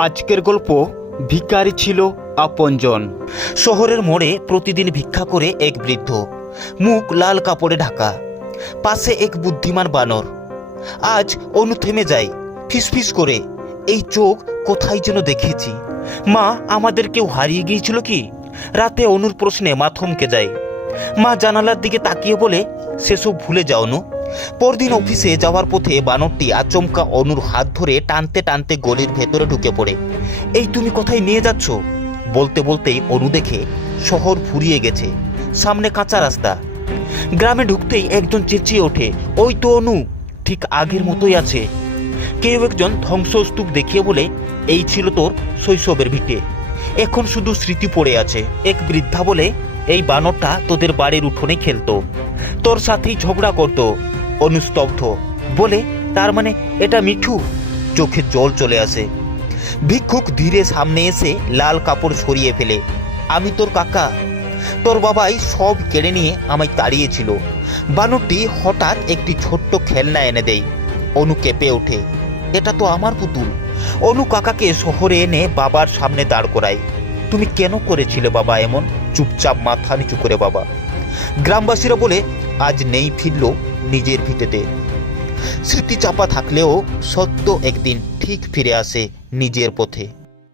আজকের গল্প ভিখারি ছিল আপনজন। শহরের মোড়ে প্রতিদিন ভিক্ষা করে এক বৃদ্ধ। মুখ লাল কাপড়ে ঢাকা। পাশে এক বুদ্ধিমান বানর। আজ অনু থেমে যায় ফিসফিস করে, এই চোখ কোথায় যেন দেখেছি? মা, আমাদের কেউ হারিয়ে গিয়েছিল কি? রাতে অনুর প্রশ্নে মা থমকে যায়। মা জানালার দিকে তাকিয়ে বলে, সেসব ভুলে যাও নু। পরদিন অফিসে যাওয়ার পথে বানরটি আচমকা অনুর হাত ধরে টানতে টানতে গলির ভেতরে ঢুকে পড়ে। এই তুমি কোথায় নিয়ে যাচ্ছ? বলতে বলতেই অনু দেখে শহর ফুরিয়ে গেছে, সামনে কাঁচা রাস্তা। গ্রামে ঢুকতেই একজন চেঁচিয়ে ওঠে, ওই তো অনু, ঠিক আগের মতোই আছে। কেউ একজন ধ্বংসস্তূপ দেখিয়ে বলে, এই ছিল তোর শৈশবের ভিটে। এখন শুধু স্মৃতি পড়ে আছে। এক বৃদ্ধা বলে, এই বানরটা তোদের বাড়ির উঠোনে খেলতো। তোর সাথেই ঝগড়া করতো। অনুস্তব্ধ। বলে, তার মানে এটা মিঠু? চোখে জল চলে আসে। ভিক্ষুক ধীরে সামনে এসে লাল কাপড় সরিয়ে ফেলে। আমি তোর কাকা। তোর বাবাই সব কেড়ে নিয়ে আমায় তাড়িয়েছিল। বানরটি হঠাৎ একটি ছোট্ট খেলনা এনে দেয়। অনু কেঁপে ওঠে। এটা তো আমার পুতুল। অনু কাকাকে শহরে এনে বাবার সামনে দাঁড় করায়। তুমি কেন করেছিলে বাবা এমন? চুপচাপ মাথা নিচু করে বাবা। গ্রামবাসীরা বলে, আজ নেই ফিরল। নিজের ভিটেতে। স্মৃতি চাপা থাকলেও সত্য একদিন ঠিক ফিরে আসে নিজের পথে।